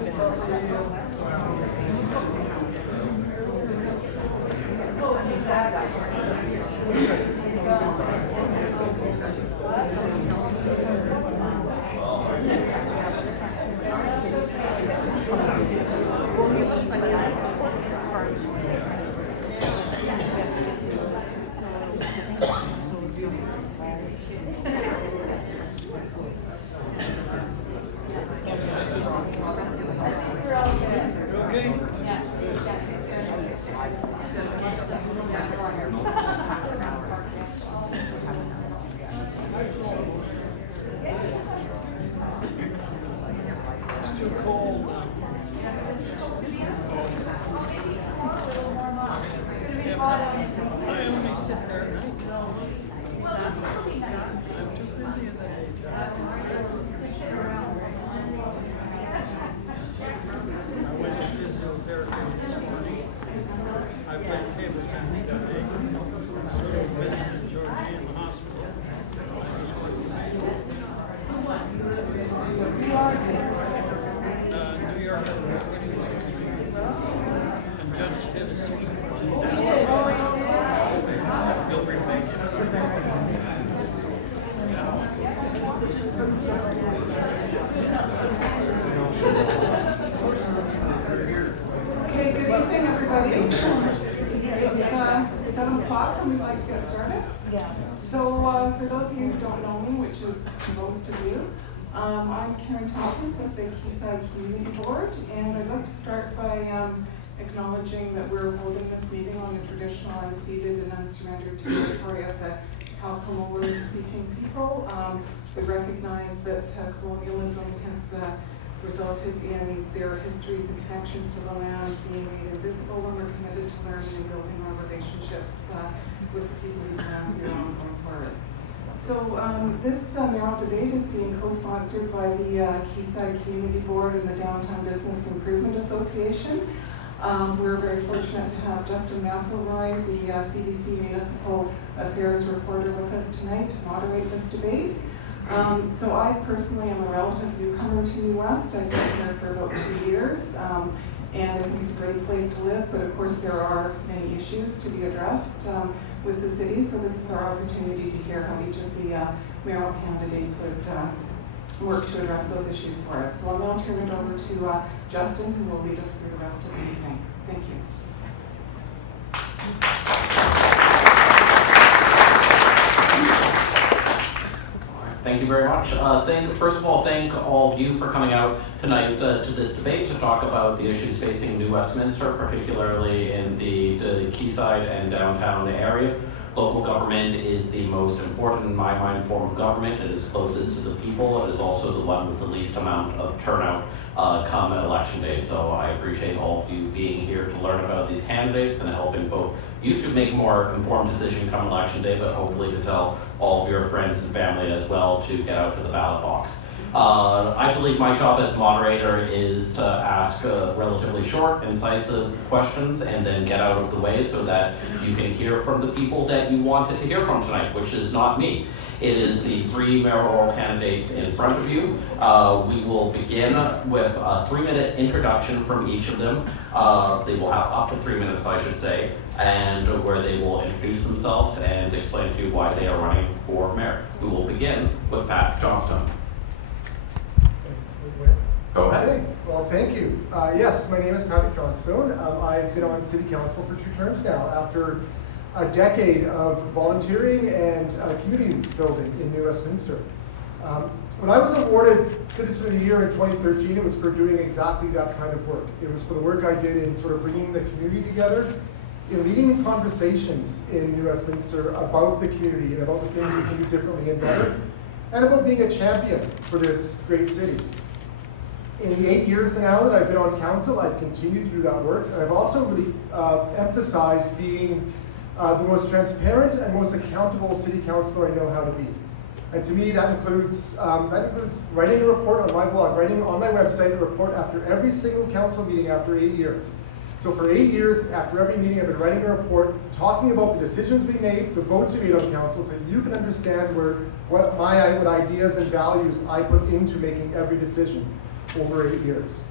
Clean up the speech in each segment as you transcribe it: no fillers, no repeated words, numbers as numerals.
Okay, good evening, everybody. It's 7 o'clock and we'd like to get started. Yeah. So for those of you who don't know me, which is most of you, I'm Karen Tompkins with the Quayside Community Board, and I'd like to start by acknowledging that we're holding this meeting on the traditional unceded and unsurrendered territory of the Halkomelin-speaking people. We recognize that colonialism has resulted in their histories and connections to the land being made invisible, and we're committed to learning and building our relationships with the people whose lands we are on going forward. So this mayoral debate is being co-sponsored by the Quayside Community Board and the Downtown Business Improvement Association. We're very fortunate to have Justin McElroy, the CBC Municipal Affairs reporter, with us tonight to moderate this debate. So I personally am a relative newcomer to New West. I've been here for about 2 years, and I think it's a great place to live, but of course there are many issues to be addressed with the city, so this is our opportunity to hear how each of the mayoral candidates would work to address those issues for us. So I'll now turn it over to Justin, who will lead us through the rest of the evening. Thank you. Thank you very much. First of all, thank all of you for coming out tonight to this debate to talk about the issues facing New Westminster, particularly in the Quayside and downtown areas. Local government is the most important, in my mind, form of government. It is closest to the people. It is also the one with the least amount of turnout come election day. So I appreciate all of you being here to learn about these candidates and helping both you to make a more informed decision come election day, but hopefully to tell all of your friends and family as well to get out to the ballot box. I believe my job as moderator is to ask relatively short, incisive questions and then get out of the way so that you can hear from the people that you wanted to hear from tonight, which is not me. It is the 3 mayoral candidates in front of you. We will begin with a 3-minute introduction from each of them. They will have up to 3 minutes, I should say, and where they will introduce themselves and explain to you why they are running for mayor. We will begin with Pat Johnstone. Go ahead. Okay. Well, thank you. Yes, my name is Patrick Johnstone. I've been on City Council for 2 terms now, after a decade of volunteering and community building in New Westminster. When I was awarded Citizen of the Year in 2013, it was for doing exactly that kind of work. It was for the work I did in sort of bringing the community together, in leading conversations in New Westminster about the community and about the things we can do differently and better, and about being a champion for this great city. In the 8 years now that I've been on council, I've continued to do that work. And I've also really emphasized being the most transparent and most accountable city councilor I know how to be. And to me, that includes writing a report on my blog, writing on my website a report after every single council meeting after 8 years. So for 8 years, after every meeting, I've been writing a report talking about the decisions we made, the votes we made on council, so you can understand what ideas and values I put into making every decision over 8 years.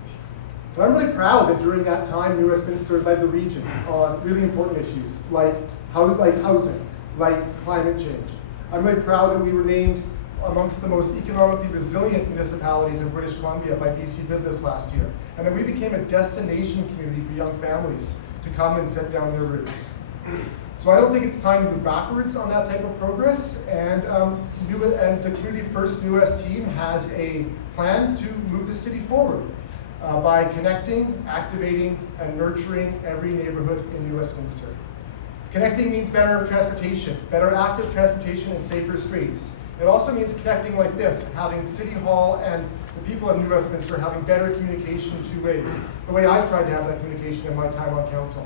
But I'm really proud that during that time, New Westminster led the region on really important issues like housing, like climate change. I'm really proud that we were named amongst the most economically resilient municipalities in British Columbia by BC Business last year. And then we became a destination community for young families to come and set down their roots. So I don't think it's time to move backwards on that type of progress. And the Community First NUS team has a plan to move the city forward by connecting, activating, and nurturing every neighborhood in New Westminster. Connecting means better transportation, better active transportation and safer streets. It also means connecting like this, having City Hall and the people of New Westminster having better communication in two ways, the way I've tried to have that communication in my time on council.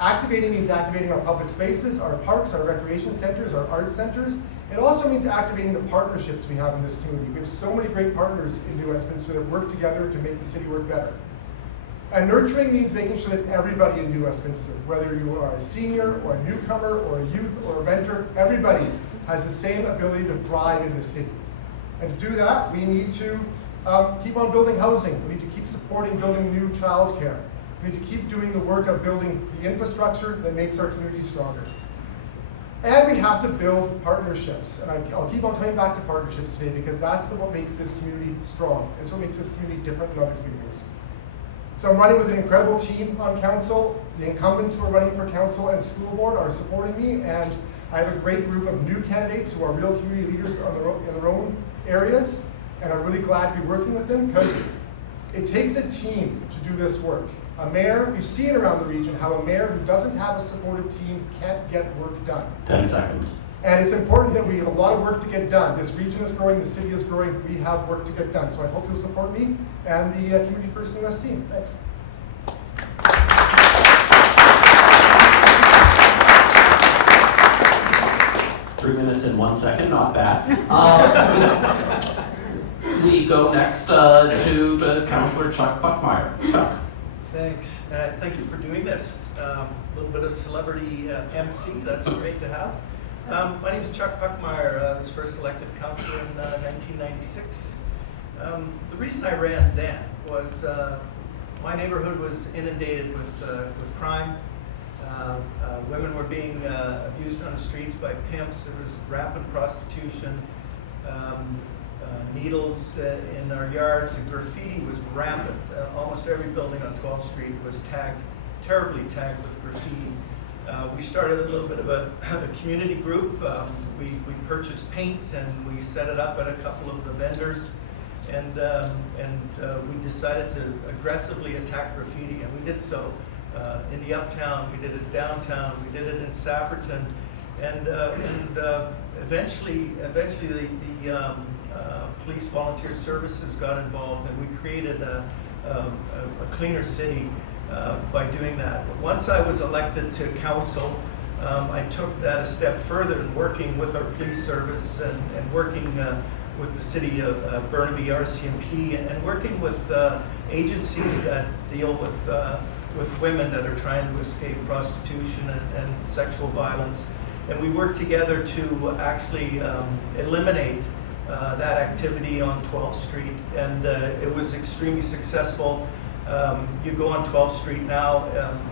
Activating means activating our public spaces, our parks, our recreation centers, our art centers. It also means activating the partnerships we have in this community. We have so many great partners in New Westminster that work together to make the city work better. And nurturing means making sure that everybody in New Westminster, whether you are a senior or a newcomer or a youth or a renter, everybody has the same ability to thrive in the city. And to do that, we need to keep on building housing. We need to keep supporting building new childcare. We need to keep doing the work of building the infrastructure that makes our community stronger. And we have to build partnerships. And I'll keep on coming back to partnerships today because that's what makes this community strong. It's what makes this community different than other communities. So I'm running with an incredible team on council. The incumbents who are running for council and school board are supporting me, and I have a great group of new candidates who are real community leaders in their own areas, and I'm really glad to be working with them because it takes a team to do this work. A mayor, we've seen around the region how a mayor who doesn't have a supportive team can't get work done. 10 seconds. And it's important that we have a lot of work to get done. This region is growing, the city is growing, we have work to get done. So I hope you'll support me and the Community First NUS team. Thanks. 3 minutes and 1 second, not bad. We go next to Councillor Chuck Buckmeyer. Chuck. Thanks. Thank you for doing this. A little bit of celebrity MC, that's great to have. My name is Chuck Buckmeyer. I was first elected councillor in 1996. The reason I ran then was my neighborhood was inundated with crime. Women were being abused on the streets by pimps. There was rampant prostitution, needles in our yards, and graffiti was rampant. Almost every building on 12th Street was terribly tagged with graffiti. We started a little bit of a community group. We purchased paint and we set it up at a couple of the vendors, and we decided to aggressively attack graffiti, and we did so in the uptown, we did it downtown, we did it in Sapperton, and eventually the police volunteer services got involved, and we created a cleaner city by doing that. Once I was elected to council, I took that a step further in working with our police service and working with the city of Burnaby RCMP and working with agencies that deal with women that are trying to escape prostitution and sexual violence. And we work together to actually eliminate that activity on 12th Street, and it was extremely successful. You go on 12th Street now,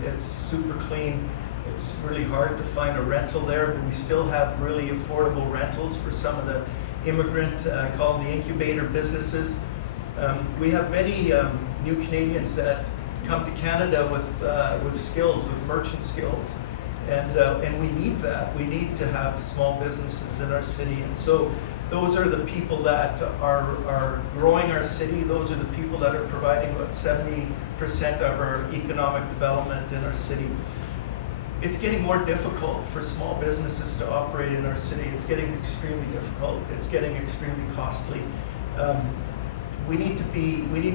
it's super clean. It's really hard to find a rental there, but we still have really affordable rentals for some of the immigrant, I call them the incubator businesses. We have many new Canadians that come to Canada with skills, with merchant skills, and we need that. We need to have small businesses in our city, and so those are the people that are growing our city. Those are the people that are providing about 70% of our economic development in our city. It's getting more difficult for small businesses to operate in our city. It's getting extremely difficult. It's getting extremely costly. We need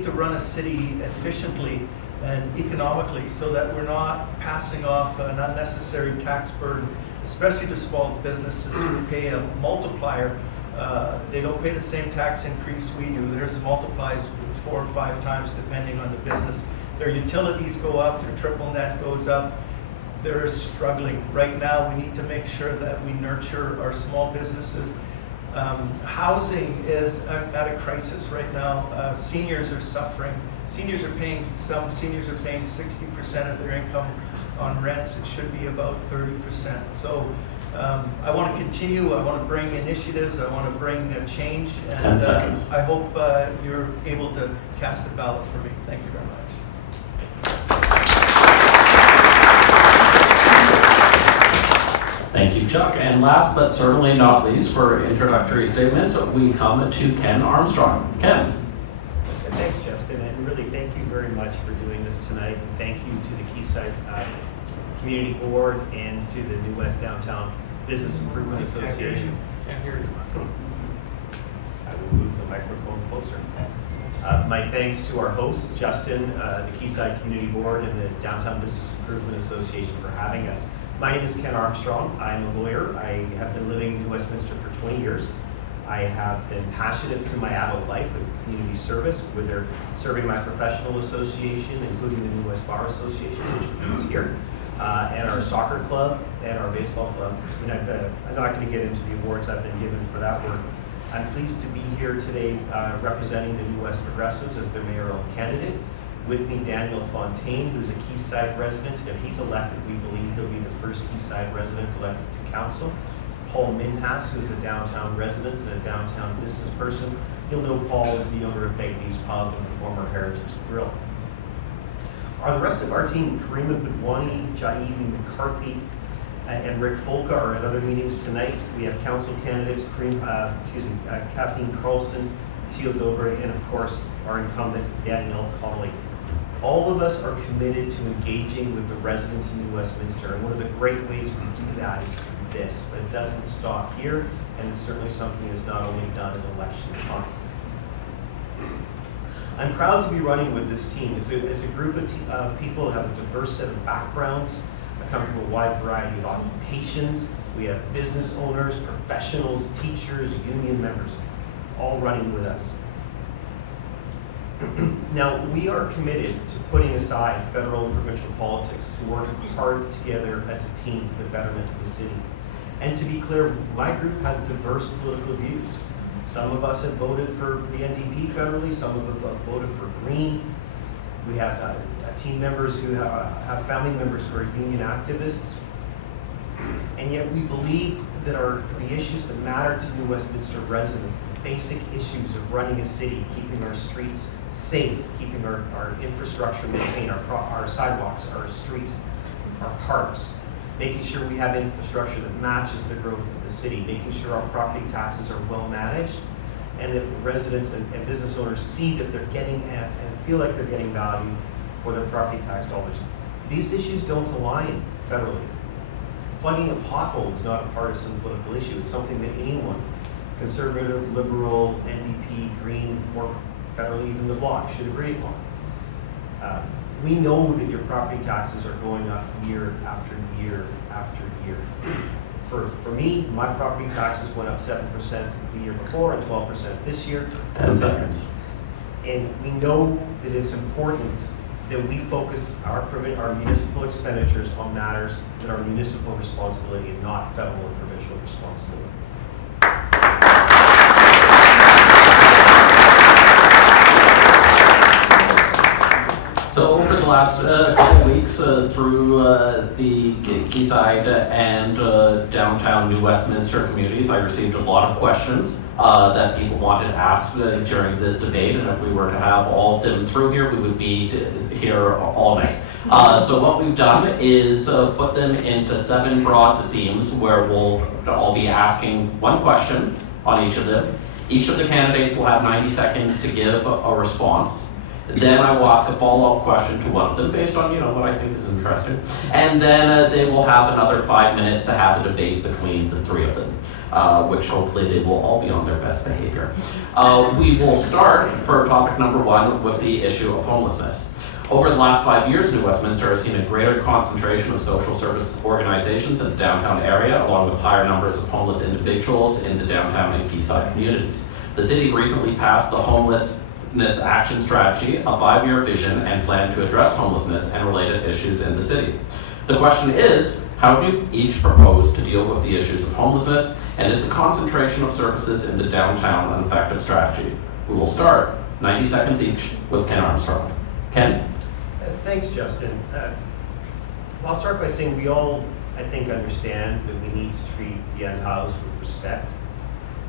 to run a city efficiently and economically so that we're not passing off an unnecessary tax burden, especially to small businesses who pay a multiplier. They don't pay the same tax increase we do. Theirs multiplies 4 or 5 times depending on the business. Their utilities go up, their triple net goes up. They're struggling. Right now, we need to make sure that we nurture our small businesses. Housing is at a crisis right now. Seniors are suffering. Some seniors are paying 60% of their income on rents. It should be about 30%. So I want to continue. I want to bring initiatives. I want to bring change. And 10 seconds. I hope you're able to cast a ballot for me. Thank you very much. Thank you, Chuck. And last but certainly not least, for introductory statements, we come to Ken Armstrong. Ken. Thanks, Justin, and really thank you very much for doing this tonight. Thank you to the Quayside Community Board and to the New West Downtown Business Improvement Association. Can't hear you. I will move the microphone closer. My thanks to our hosts, Justin, the Quayside Community Board, and the Downtown Business Improvement Association for having us. My name is Ken Armstrong. I'm a lawyer. I have been living in New Westminster for 20 years. I have been passionate through my adult life with community service, whether serving my professional association, including the New West Bar Association, which is here, and our soccer club and our baseball club. I mean, I'm not going to get into the awards I've been given for that work. I'm pleased to be here today representing the New West Progressives as their mayoral candidate. With me, Daniel Fontaine, who's a Quayside resident. If he's elected, we believe he'll be the first Quayside resident elected to council. Paul Minhas, who's a downtown resident and a downtown business person. You'll know Paul as the owner of Begbie's Pub and the former Heritage Grill. The rest of our team, Karima Budwani, Jaivi McCarthy, and Rick Folka are at other meetings tonight. We have council candidates, Kathleen Carlson, Teal Dobre, and of course, our incumbent, Danielle Connolly. All of us are committed to engaging with the residents in New Westminster, and one of the great ways we do that is through this, but it doesn't stop here, and it's certainly something that's not only done in election time. I'm proud to be running with this team. It's a group of people who have a diverse set of backgrounds, come from a wide variety of occupations. We have business owners, professionals, teachers, union members, all running with us. Now, we are committed to putting aside federal and provincial politics to work hard together as a team for the betterment of the city. And to be clear, my group has diverse political views. Some of us have voted for the NDP federally, some of us have voted for Green. We have team members who have family members who are union activists. And yet we believe that the issues that matter to New Westminster residents, the basic issues of running a city, keeping our streets safe, keeping our infrastructure maintained, our sidewalks, our streets, our parks, making sure we have infrastructure that matches the growth of the city, making sure our property taxes are well managed, and that the residents and business owners see that they're getting and feel like they're getting value for their property tax dollars. These issues don't align federally. Plugging a pothole is not a partisan political issue. It's something that anyone, conservative, liberal, NDP, Green, or federally even the Bloc, should agree upon. We know that your property taxes are going up year after year after year. For me, my property taxes went up 7% the year before and 12% this year. 10 seconds. And we know that it's important that we focus our municipal expenditures on matters that are municipal responsibility and not federal and provincial responsibility. So over the last couple of weeks through the Quayside and downtown New Westminster communities, I received a lot of questions that people wanted asked during this debate, and if we were to have all of them through here, we would be here all night. So what we've done is put them into 7 broad themes where we'll all be asking one question on each of them. Each of the candidates will have 90 seconds to give a response. Then I will ask a follow-up question to one of them based on, what I think is interesting. And then they will have another 5 minutes to have a debate between the 3 of them, which hopefully they will all be on their best behavior. We will start for topic number 1 with the issue of homelessness. Over the last 5 years, New Westminster has seen a greater concentration of social service organizations in the downtown area, along with higher numbers of homeless individuals in the downtown and Quayside communities. The city recently passed the Homelessness Action Strategy, a 5-year vision and plan to address homelessness and related issues in the city. The question is, how do each propose to deal with the issues of homelessness and is the concentration of services in the downtown an effective strategy? We will start 90 seconds each with Ken Armstrong. Ken? Thanks, Justin. I'll start by saying we all, I think, understand that we need to treat the unhoused with respect.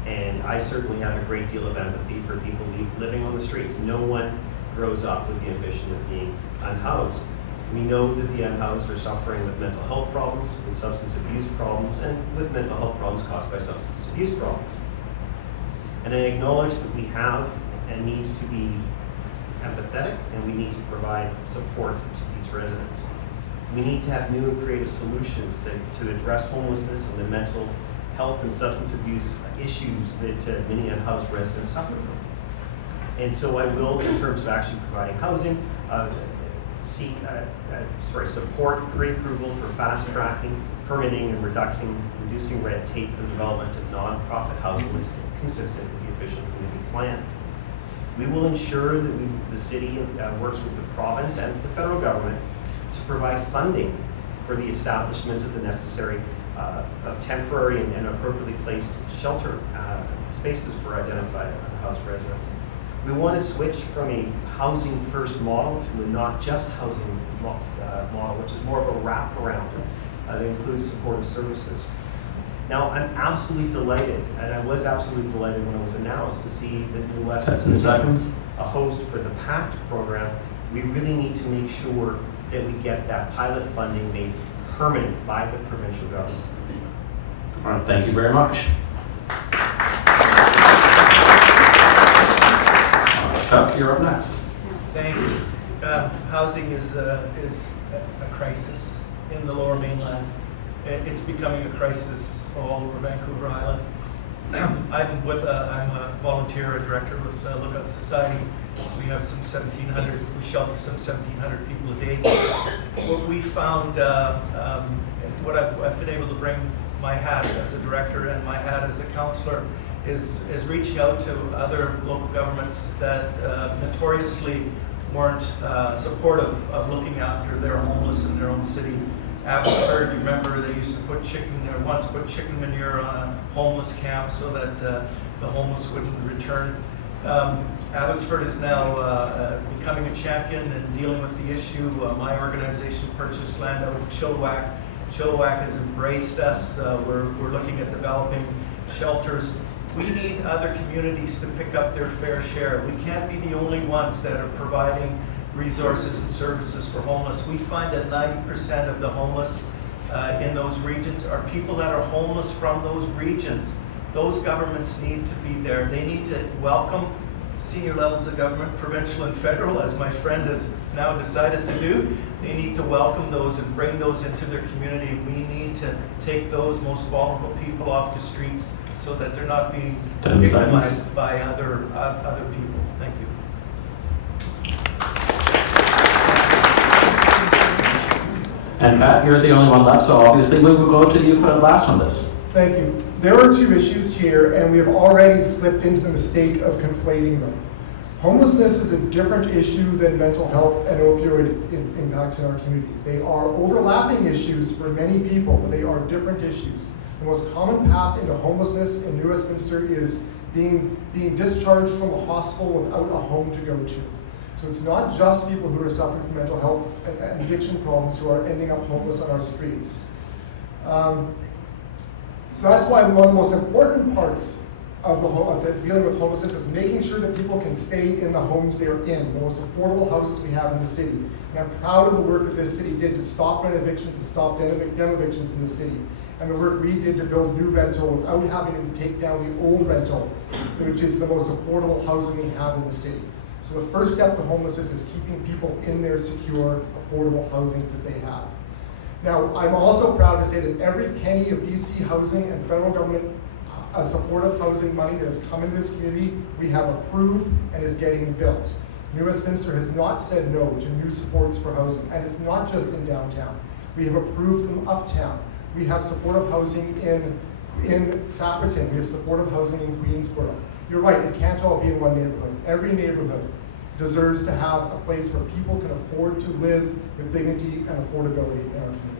And I certainly have a great deal of empathy for people living on the streets. No one grows up with the ambition of being unhoused. We know that the unhoused are suffering with mental health problems, with substance abuse problems, and with mental health problems caused by substance abuse problems. And I acknowledge that we have and need to be empathetic, and we need to provide support to these residents. We need to have new and creative solutions to address homelessness and the mental health and substance abuse issues that many unhoused residents suffer from. And so I will, in terms of actually providing housing, support pre-approval for fast-tracking, permitting, and reducing red tape for the development of non-profit housing that's consistent with the official community plan. We will ensure that the city works with the province and the federal government to provide funding for the establishment of the necessary of temporary and appropriately placed shelter spaces for identified unhoused residents. We want to switch from a housing first model to a not just housing model, which is more of a wraparound that includes supportive services. Now, I'm absolutely delighted, and I was absolutely delighted when it was announced to see that New Westminster is a host for the PACT program. We really need to make sure that we get that pilot funding made permanent by the provincial government. All right, thank you very much. Chuck, you're up next. Thanks. Housing is a crisis in the Lower Mainland. It's becoming a crisis all over Vancouver Island. I'm a volunteer, a director with Lookout Society. We have some 1,700, we shelter some 1,700 people a day. What we found, what I've been able to bring my hat as a director and my hat as a counselor is reaching out to other local governments that notoriously weren't supportive of looking after their homeless in their own city. Abbotsford, you remember they used to put once put chicken manure on a homeless camp so that the homeless wouldn't return. Abbotsford is now becoming a champion and dealing with the issue. My organization purchased land out of Chilliwack. Chilliwack has embraced us. We're looking at developing shelters. We need other communities to pick up their fair share. We can't be the only ones that are providing resources and services for homeless. We find that 90% of the homeless in those regions are people that are homeless from those regions. Those governments need to be there. They need to welcome senior levels of government, provincial and federal, as my friend has now decided to do. They need to welcome those and bring those into their community. We need to take those most vulnerable people off the streets so that they're not being victimized by other people. Thank you. And Pat, you're the only one left, so obviously we will go to you for the last on this. Thank you. There are two issues here, and we have already slipped into the mistake of conflating them. Homelessness is a different issue than mental health and opioid impacts in our community. They are overlapping issues for many people, but they are different issues. The most common path into homelessness in New Westminster is being discharged from a hospital without a home to go to. So it's not just people who are suffering from mental health and addiction problems who are ending up homeless on our streets. So that's why one of the most important parts of dealing with homelessness is making sure that people can stay in the homes they're in, the most affordable houses we have in the city. And I'm proud of the work that this city did to stop rent evictions and stop den evictions in the city. And the work we did to build new rental without having to take down the old rental, which is the most affordable housing we have in the city. So the first step to homelessness is keeping people in their secure, affordable housing that they have. Now, I'm also proud to say that every penny of BC housing and federal government supportive housing money that has come into this community, we have approved and is getting built. New Westminster has not said no to new supports for housing, and it's not just in downtown. We have approved them uptown. We have supportive housing in Saperton. We have supportive housing in Queensborough. You're right, it can't all be in one neighborhood. Every neighborhood deserves to have a place where people can afford to live with dignity and affordability in our community.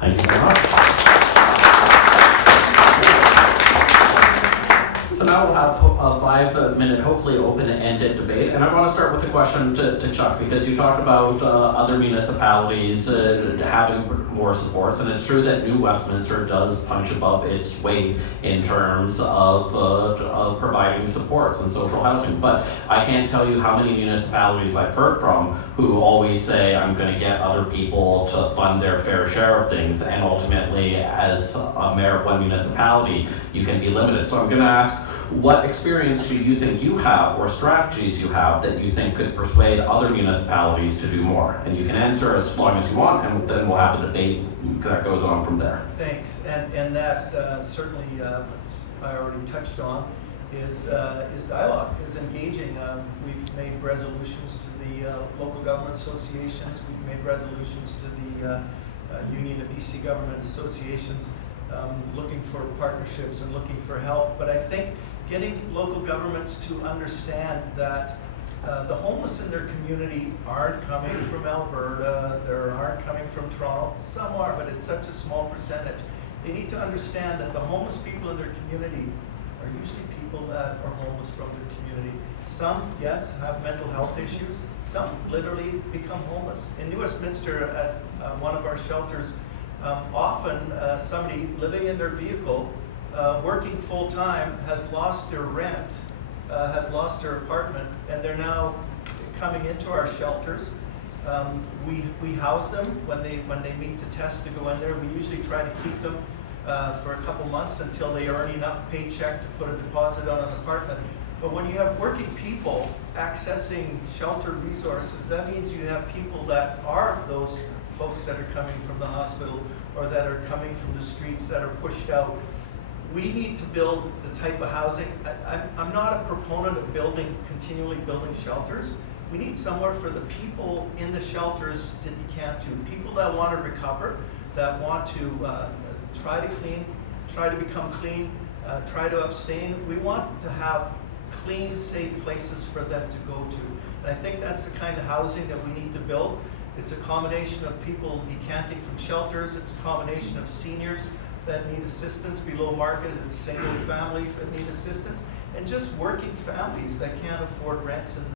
Thank you very much. now we'll have a 5-minute, hopefully open-ended debate. And I want to start with the question to Chuck, because you talked about other municipalities having more supports. And it's true that New Westminster does punch above its weight in terms of providing supports and social housing. But I can't tell you how many municipalities I've heard from who always say, I'm going to get other people to fund their fair share of things. And ultimately, as a mayor of one municipality, you can be limited. So I'm going to ask, what experience do you think you have or strategies you have that you think could persuade other municipalities to do more? And you can answer as long as you want, and then we'll have a debate that goes on from there. Thanks, and that certainly I already touched on is dialogue, is engaging. We've made resolutions to the local government associations. We've made resolutions to the Union of BC Government Associations, looking for partnerships and looking for help. But I think getting local governments to understand that the homeless in their community aren't coming from Alberta, they aren't coming from Toronto. Some are, but it's such a small percentage. They need to understand that the homeless people in their community are usually people that are homeless from their community. Some, yes, have mental health issues. Some literally become homeless. In New Westminster, at one of our shelters, often somebody living in their vehicle, working full-time, has lost their rent, has lost their apartment, and they're now coming into our shelters. We house them when they meet the test to go in there. We usually try to keep them for a couple months until they earn enough paycheck to put a deposit on an apartment. But when you have working people accessing shelter resources, that means you have people that are those folks that are coming from the hospital or that are coming from the streets that are pushed out. We need to build the type of housing. I'm not a proponent of continually building shelters. We need somewhere for the people in the shelters to decant to. People that want to recover, that want to try to become clean, try to abstain. We want to have clean, safe places for them to go to. And I think that's the kind of housing that we need to build. It's a combination of people decanting from shelters. It's a combination of seniors that need assistance, below market, and single families that need assistance, and just working families that can't afford rents and